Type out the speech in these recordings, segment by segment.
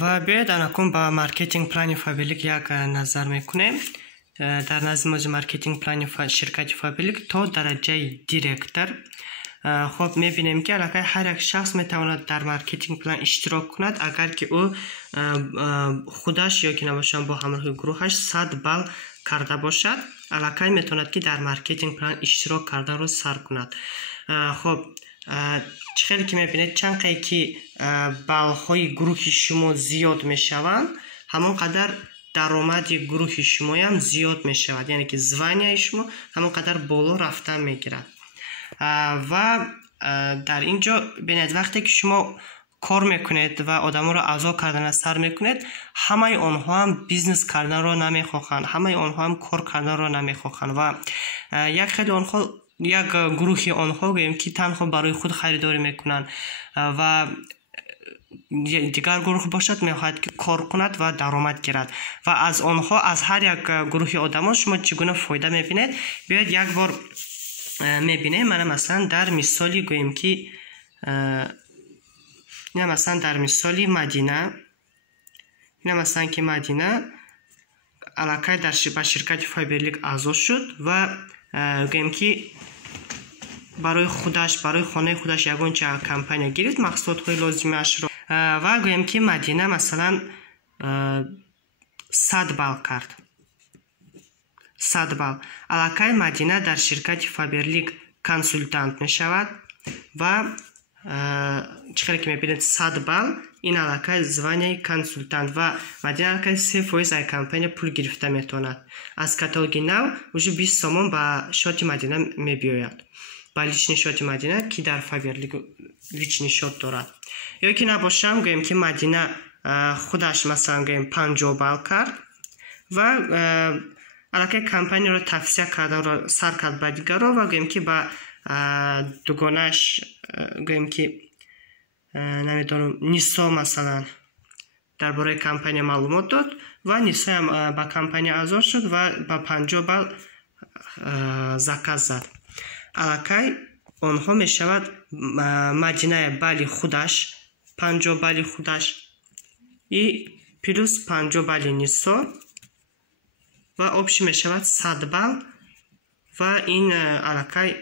و بیاید الان با مارکتینگ پلان فابریک یک نظر میکنیم. در نظم مارکتینگ پلان شرکت فابریک تا درجه دیرکتور. خب میبینیم که الان هر یک شخص میتواند در مارکتینگ پلان اشتراک کند اگر که او خودش یا که نباشد با همراه گروهش 100 بال کرده باشد. الان میتواند که در مارکتینگ پلان اشتراک کردن رو سر کند. خب خیلی که میبینید چند قدر که بالهای گروه شما زیاد میشوند همون قدر درآمد گروه شما هم زیاد میشود، یعنی که زوانیای شما همون قدر بالا رفتن میگیرد. و در اینجا ببینید وقتی که شما کار میکنید و آدما رو اعضا کردن سر میکنید، همه آنها هم بیزنس کردن رو نمیخواهند، همه آنها هم کار کردن رو نمیخواهند و یک گروهی آنها گوییم که تنها برای خود خریداری میکنند و دیگر گروه باشد میخواهد که کار کند و درآمد گیرد و از آنها از هر یک گروه آدما شما چگونه فایده میبینید. بیاید یک بار میبینیم. من مثلا در مثالی گوییم که مثلا در مثالی مدینه، مثلا که مدینه علاقه در شرکت فابریک اعضا شد و گوییم که برای خودش، برای خانه خودش یگان چه کمپانی گیرید محصولات های لازمه اش را و گوییم که مدینه مثلا 100 بال کرد. 100 بال. علاقه مدینه در شرکت فابریک کنسولتانت می شود و چقدر که می بینید 100 بال این علاقه زوانیای کنسولتانت و مدینه علاقه 3% از کمپانی پول گرفته می تواند. از کاتالوگ نو وجود 20 سوم به شات مدینه می بیاید. با لیچ نشات مدینه که در فابریک لیچ نشات دارد. یا که نباشم گوییم که مدینه خودش مثلا گوییم 50 بال کرد و علاقه کمپانی رو تفسیه کرده رو سر کرد به دیگر رو و گوییم که با دوگانش گوییم که نمیدونم نیسا مثلا درباره کمپانی معلومات داد و نیسا هم با کمپانی اعضا شد و با 50 بال زکات زد. علاقه آنها می شود مدینه بالی خودش 50 بالی خودش ای پلوس 50 بالی نیسا و آبش می شود 100 بال و این علاقه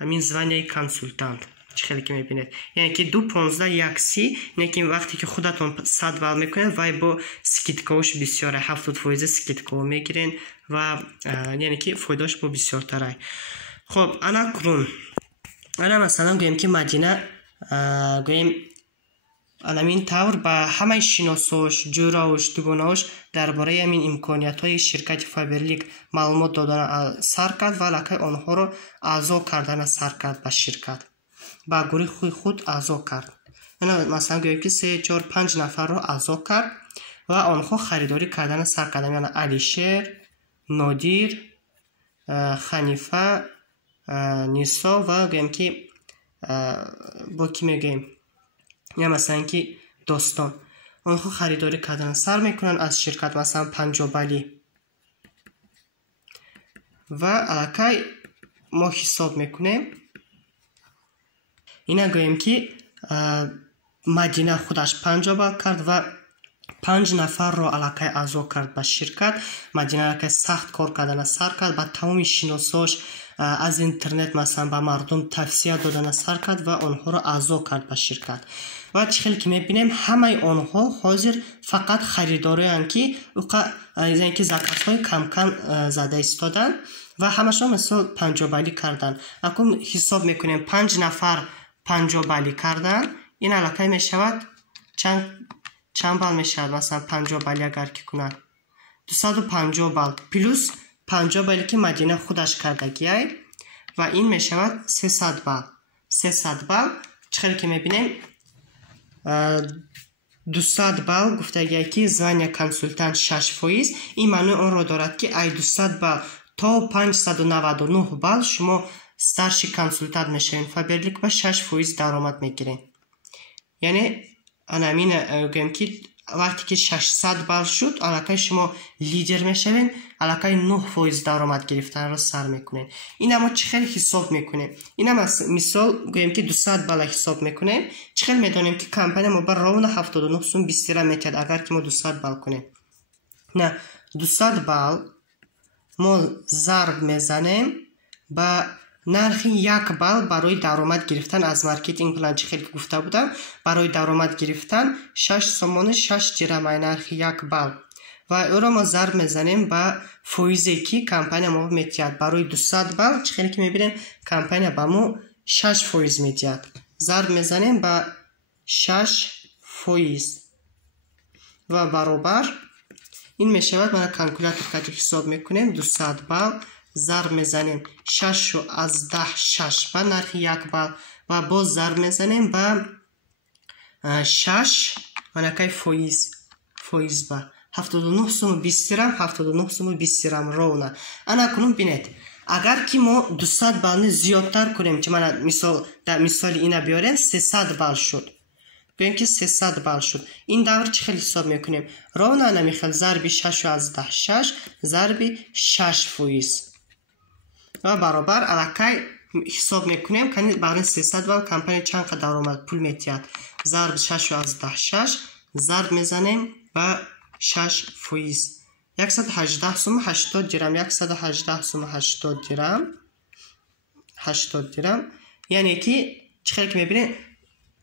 همین زوانیای کنسولتانت خیلی که می بینید، یعنی که 2.15 یعنی که وقتی که خودتون 100 بال میکنید و با سکیتکاوش بسیاره 70% سکیتکاو میگیرین و یعنی که فایداش با بسیار تره. خب انا کرون انا مثلا گویم که مدینه گویم این طور با همه شناساش، جوراوش، دوگاناوش درباره همین امکانیت های شرکت فابریک معلومات دادن سر کرد و علاقه آنها رو اعضا کردن سر کرد به شرکت، با گروه خود اعضا کرد. مثلا گویم که 3 4 5 نفر رو اعضا کرد و آنها خریداری کردن سر کردن، یعنی علیشیر، نادیر، خنیفه، نیسا و گویم که با کی میگیم یا مثلا که داستان آنها خریداری کردن سر میکنن از شرکت مثلا 50 بالی و علاقه ما حساب میکنیم. اینا گویم که مدینه خودش 50 بال کرد و 5 نفر رو علاقه اعضا کرد به شرکت. مدینه علاقه سخت کار کردن سر کرد، با تمام شناساش از اینترنت مثلا به مردم توصیه دادن سر کرد و آنها رو اعضا کرد به شرکت و چخیلی که میبینیم همه آنها حاضر فقط خریداری هستند که یعنی که زکات های کم کم زده ایستادن و همشون مثلا 50 بالی کردن. اکنون حساب میکنیم 5 نفر 50 بالی کردن، این علاقه میشود چند بال میشود؟ مثلا 50 بالی اگر که کنن 250 بال پلوس 50 بالی که مدینه خودش کردگیه و این میشود 300 بال. 300 بال چخیلی که میبینیم 200 بال گفتگیه که زوانیا کنسولتانت 6%. این معنی آن را دارد که ای 200 بال تا 599 بال شما старший کنسولتانت میشین فابریک با 6% درآمد میگیرین. یعنی انامین گویم که وقتی که 600 بال شد علاقه شما لیدر میشوین، علاقه 9% درآمد گرفتن را سر میکنین. این ما چقدر حساب میکنیم؟ این هم مثال گوییم که 200 بال حساب میکنیم، چقدر میدونیم که کمپانی ما بر راون 79 سوم 20 را میتید اگر که ما 200 بال کنیم. نه 200 بال ما ضرب میزنیم با نرخ 1 بال برای درآمد گرفتن از مارکتینگ پلان. چقدر گفته بودم برای درآمد گرفتن 6 سوم 6 درهم نرخ 1 بال و او را ما ضرب میزنیم با فایزی که کمپانی ما میتید. برای 200 بال چقدر که میبینیم کمپانی با ما 6% میتید، ضرب میزنیم با 6% و برابر این میشود. ما کالکولاتور که حساب میکنیم 200 بال ضرب میزنیم 6 از 10 6 با نرخ 1 بال و باز ضرب میزنیم با 6 منکه فایز با 79 سوم 20 درهم 79 سوم 20 درهم رونا. انا کنون بینید اگر که ما 200 بال زیادتر کنیم که من مثال اینا بیاریم 300 بال شد. ببین که 300 بال شد. این دور چه حساب میکنیم؟ رونا نمیخواد ضرب 6 از 10 6 ضرب 6% و برابر علاقه حساب میکنیم که برای 300 بال کمپانی چند قدر درآمد پول میتید. ضرب 6 از 10 6 ضرب میزنیم و 6%. 118 سوم 80 درهم 118 سوم 80 درهم یعنی که چقدر که میبینید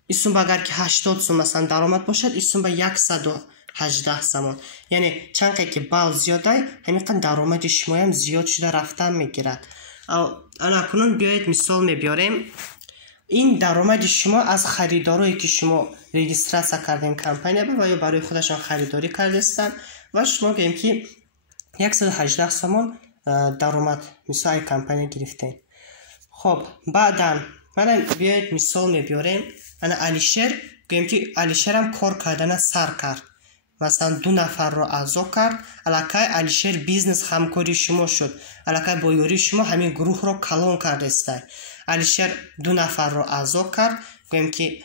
این سوم اگر که 80 سوم مثلا درآمد باشد این سوم به 118 سوم، یعنی چند که بال زیاده همین درآمد شما هم زیاد شده رفتن میگیرد. الان کنون بیایید مثال میبیاریم. این درآمد شما از خریدارایی که شما رجیستراسیون کردین کمپانی و یا برای خودشان خریداری کردستن و شما گوییم که 118 سوم درآمد مثال کمپانی گرفتین. خب بعدا من بیایید مثال میبیاریم. انا علیشر گوییم که علیشر هم کار کردن سر کرد، مثلا 2 نفر را اعضا کرد. علاقه علیشر بیزنس همکاری شما شد، علاقه با یوری شما همین گروه را کلون کرده است. علیشر 2 نفر را اعضا کرد، گوییم که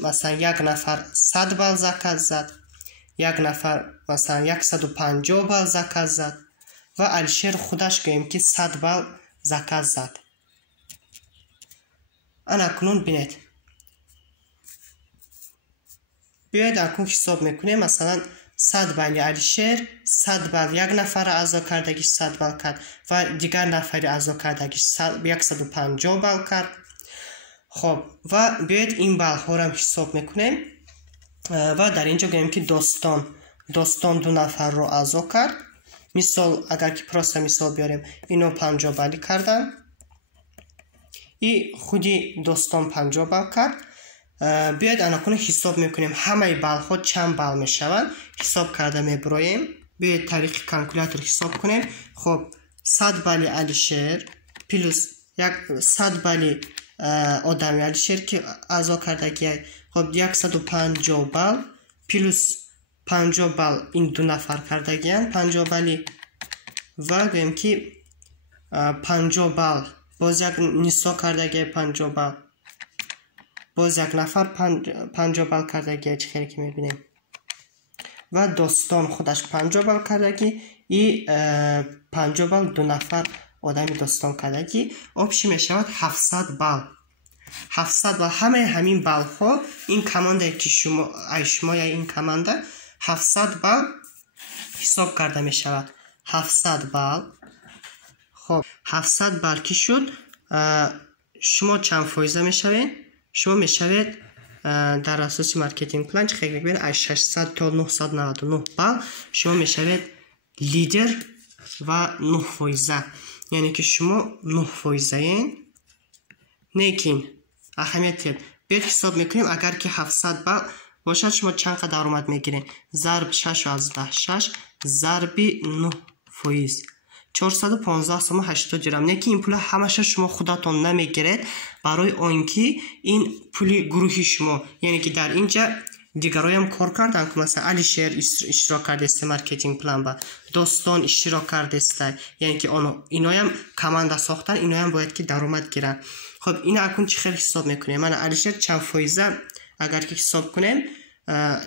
مثلا 1 نفر 100 بال زکات زد، 1 نفر مثلا 150 بال زکات زد و علیشر خودش گوییم که 100 بال زکات زد. انا کنون بینید بیاید اکنون حساب میکنیم. مثلا 100 بال علیشر 100 بال 1 نفر اعضا کردگی 100 بال کرد و دیگر نفری اعضا کردگی 150 بال کرد. خب و بیاید این بال ها را حساب میکنیم و در اینجا گوییم که دوستان 2 نفر رو اعضا کرد. مثال اگر که پروسه مثال بیاریم اینو 50 بالی کردن، این خودی دوستان 50 بال کرد. بیاید انا حساب میکنیم همه بال ها چند بال میشوند. حساب کرده میبرویم. بیاید طریق کالکولاتور حساب کنیم. خب 100 بال علیشر پلس 100 بال آدمی علیشر که اعضا کردگی خب 150 بال پلس 50 بال این 2 نفر کردگی 50 بالی و گوییم که 50 بال باز یک نسا کردگی 50 بال باز یک نفر 50 بال کردگی چه خیلی که میبینیم و دوستان خودش 50 بال کردگی ای 50 بال 2 نفر آدمی دوستان کردگی آبشی میشود 700 بال. 700 بال همین بال ها این کمانده که شما یا این کمانده 700 بال حساب کرده میشود. 700 بال خب 700 بال که شد شما چند فایزه میشوید؟ شما میشوید در اساس مارکتینگ پلان چه خیلی ببینید از 600 تا 999 بال شما میشوید لیدر و 9 فایزه، یعنی که شما 9 فایزه این نیکین اهمیت بیاید حساب میکنیم. اگر که 700 بال باشد شما چند قدر درآمد میگیرین؟ ضرب 6 از 10 6 ضرب 9% 415 سوم 80 درهم. نه که این پول همش شما خودتون نمیگیرید، برای آنکه این پول گروهی شما، یعنی که در اینجا دیگرای هم کار کردن که مثلا علیشر اشتراک کرده است مارکتینگ پلان با دوستان اشتراک کرده است، یعنی که اینا هم کمانده ساختن، اینا هم باید که درآمد گیرن. خب این اکون چه خیلی حساب میکنیم؟ من علیشر چند فایزه اگر که حساب کنیم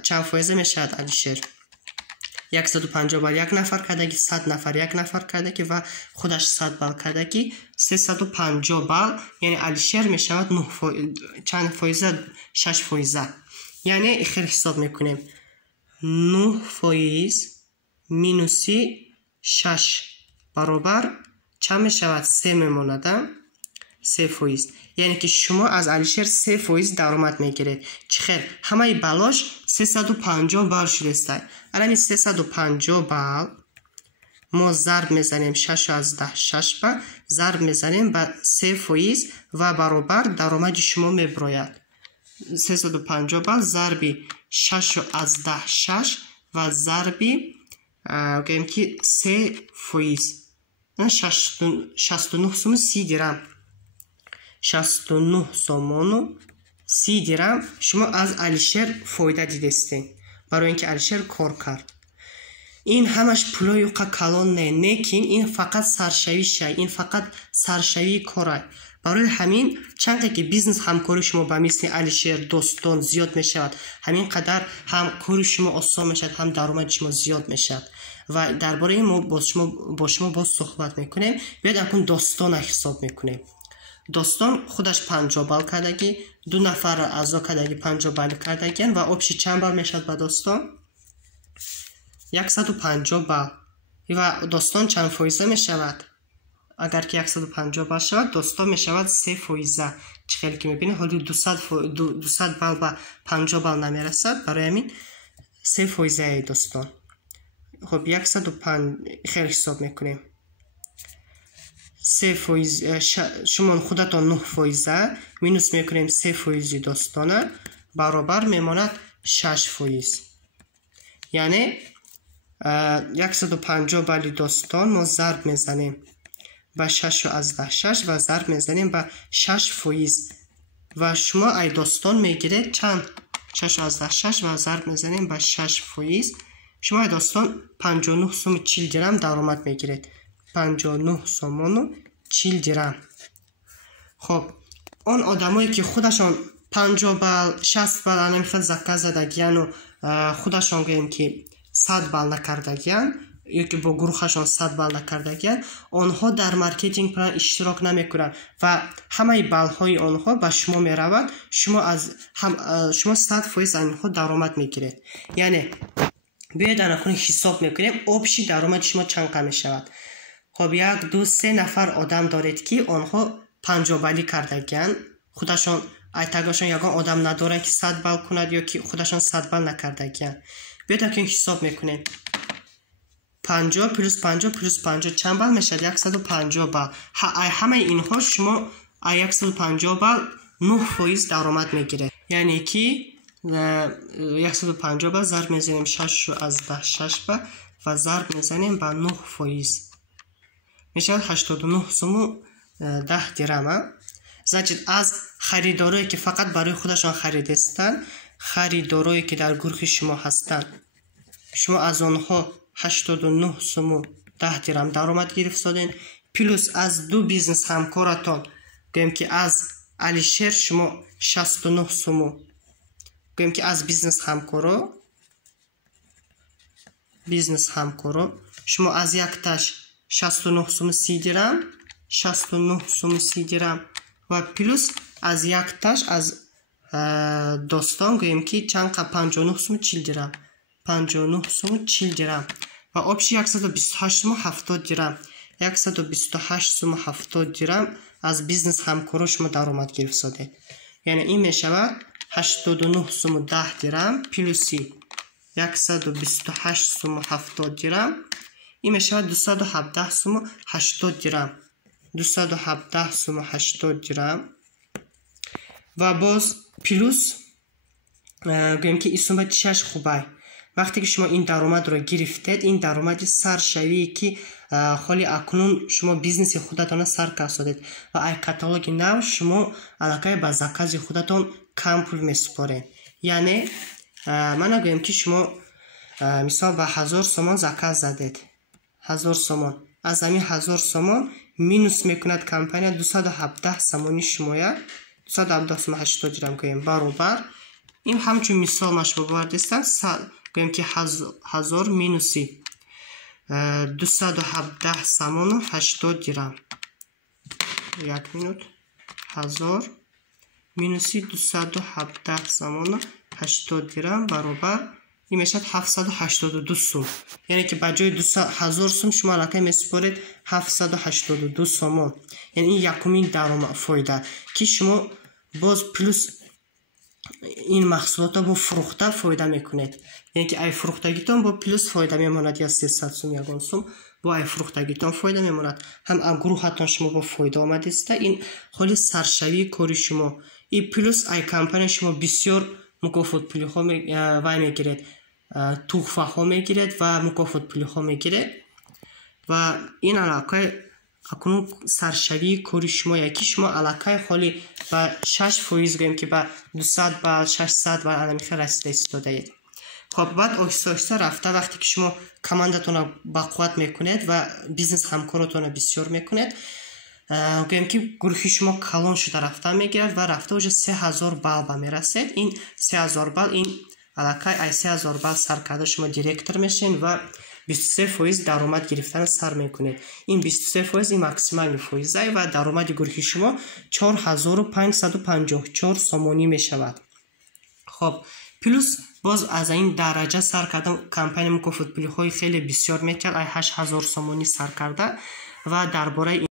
چند فایزه میشود علیشیر؟ 150 بال یک نفر کردگی، 100 نفر یک نفر کردگی و خودش 100 بال کردگی 350 بال، یعنی علیشیر میشود 9 چند فایزه؟ 6 فایزه. یعنی خیلی حساب میکنیم 9 فایز مینوسی 6 برابر چند میشود؟ 3 میموند، 3 فایز. یعنی که شما از علیشیر 3 فایز درآمد میگیرید. چخیر همه بالاش 350 بال شده است. الان 350 بال ما ضرب میزنیم 6 از 10 6 با ضرب میزنیم با 3 فایز و برابر درآمد شما میبراید 350 بال ضربی 6 از 10 6 و ضربی گوییم که 3 فایز 69 سوم 30 درم 69 سومونو 30 درم شما از علیشیر فایده دیدستین برای اینکه علیشیر کار کرد. این همش پولای اوقا کلان نه، نیکین این فقط سرشوی شای، این فقط سرشوی کارای. برای همین چند که بیزنس همکاری شما با مثل علیشیر دوستان زیاد می شود، همین قدر هم کاری شما آسان می شود، هم درآمد شما زیاد می شود. و درباره ما با شما باز صحبت میکنیم. بیاید اکنون دوستان حساب میکنیم. دوستان خودش 50 بال کردگی، 2 نفر اعضا کردگی 50 بال کردگی و آبشی چند بال میشد با دوستان؟ 150 بال. و دوستان چند فایزه میشود؟ اگر که 150 بال شود دوستان میشود 3 فایزه. چه که میبینید حالی 200 بال با 50 بال نمیرسد، برای همین 3 فایزه دوستان. خب 105 خیلی حساب میکنیم. 3 فایز شما خودتان 9 فایزه مینوس میکنیم 3 فایزی دوستانه برابر میماند 6 فایز. یعنی 150 بالی دوستان ما ضرب میزنیم با 6 از 10 6 و ضرب میزنیم با 6 فایز و شما ای دوستان میگیرید چند؟ 6 از 10 6 و ضرب میزنیم با 6 فایز. شما ای دوستان 59 سوم 40 درم درآمد میگیرید. 59 سومونو 40 درم. خب اون آدمایی که خودشان 50 بال 60 بال نمیخواد زکات زدگیان و خودشان گویم که 100 بال نکردگیان یا که با گروهشان 100 بال نکردگیان، آنها در مارکتینگ پلان اشتراک نمیکنند و همه بالهای آنها به شما میرود. شما 100% آنها درآمد میگیرید. یعنی بیاید اکنون حساب میکنیم آبشی درآمد شما چند می شود. خب 1 2 3 نفر آدم دارید که آنها 50 بالی کردگیان، خودشان ایتگاشان یگان آدم ندارن که 100 بال کند یا که خودشان 100 بال نکردگیان. بیاید اکنون حساب میکنیم 50 پلس 50 پلس 50 چند بال میشد؟ 150 بال. همه اینها شما 150 بال 9 فایز درآمد میگیره. یعنی که 150 بال ضرب میزنیم 6 از 10 6 با و ضرب میزنیم با 9 فایز میشه 89 سوم 10 درم. значит از خریدارایی که فقط برای خودشان خریدستن، خریدارایی که در گروه شما هستند، شما از آنها 89 سوم 10 درم درآمد گرفتین، پلس از دو بیزنس همکارتان گویم که از علیشیر شما 69 سوم گویم که از بیزنس همکارو شما از یک تاش 69 سوم 30 درم 69 سوم 30 درم و پلس از یک تاش از دوستان گویم که چند 59 سوم 40 درم 59 سوم 40 درم و آبشی 128 سوم 70 درم 128 سوم 70 درم از بیزنس همکارو شما درآمد گرفتید. یعنی این می شود 89 سوم 10 درم پلوسی 128 سوم 70 درم، این می شود 217 سوم 80 درم 217 سوم 80 درم و باز پلوس گویم که این سوم 6 خوبه. وقتی که شما این درآمد رو گرفتید، این درآمد سرشویی که خالی اکنون شما بیزنس خودتان سر کردید و ای کاتالوگ نو شما علاقه به زکات خودتان کم پول میسپارید. یعنی من گویم که شما مثلا به 1000 سومان زکات زدید، 1000 سومان از همین 1000 سومان مینوس میکند کمپانی 217 سومانی شما 217 سوم 80 درم گویم برابر ин ҳамчун мисол ма шумо бовардистан гӯем ки 1000 минуси 217,80 дирам. 1 минут. 1000 минуси 217,80 дирам баробар ин мешавад 782 сум. Яъне ки ба ҷои 1000 сум шумо аллакай месупоред 782 сомон. Яъне ин якумин даромад фоида ки шумо боз плюс ин маҳсулотро бо фурӯхта фоида мекунед. Яъне ки ай фурӯхтагитон бо плюс фоида мемонад, я 300 сум ягон сум бо ай фурӯхтагитон фоида мемонад. Ҳам аз гурӯҳатон шумо бо фоида омадиста, ин холи саршавии кори шумо. И плюс ай компания шумо бисёр мукофотпулиҳо вай мегиред, туҳфаҳо мегиред ва мукофотпулиҳо мегиред ва ин аллакай акунун саршавии кори шумо яки шумо аллакай холи ба 6% гӯем ки ба 200 ба 600 ба анамиха расида истодаед. Хоб баъд оҳиста оҳиста рафта вақте ки шумо командатонро бақувват мекунед ва бизнес ҳамкоротонро бисёр мекунед, гӯем ки гурӯҳи шумо калон шуда рафта мегирад ва рафта уже 3000 балл ба мерасед. Ин 3000 балл ин аллакай ай 3000 балл сар карда шумо директор мешавед ва 23% даромад гирифтан сар мекунед. Ин 23% ин максимали фоиза ва даромади гурӯҳи шумо 4554 сомонӣ мешавад. Хоб плюс боз аз ин дараҷа сар карда компания мукофотпулиҳои хеле бисёр мекард, ай 8000 сомонӣ сар карда ва дар бораи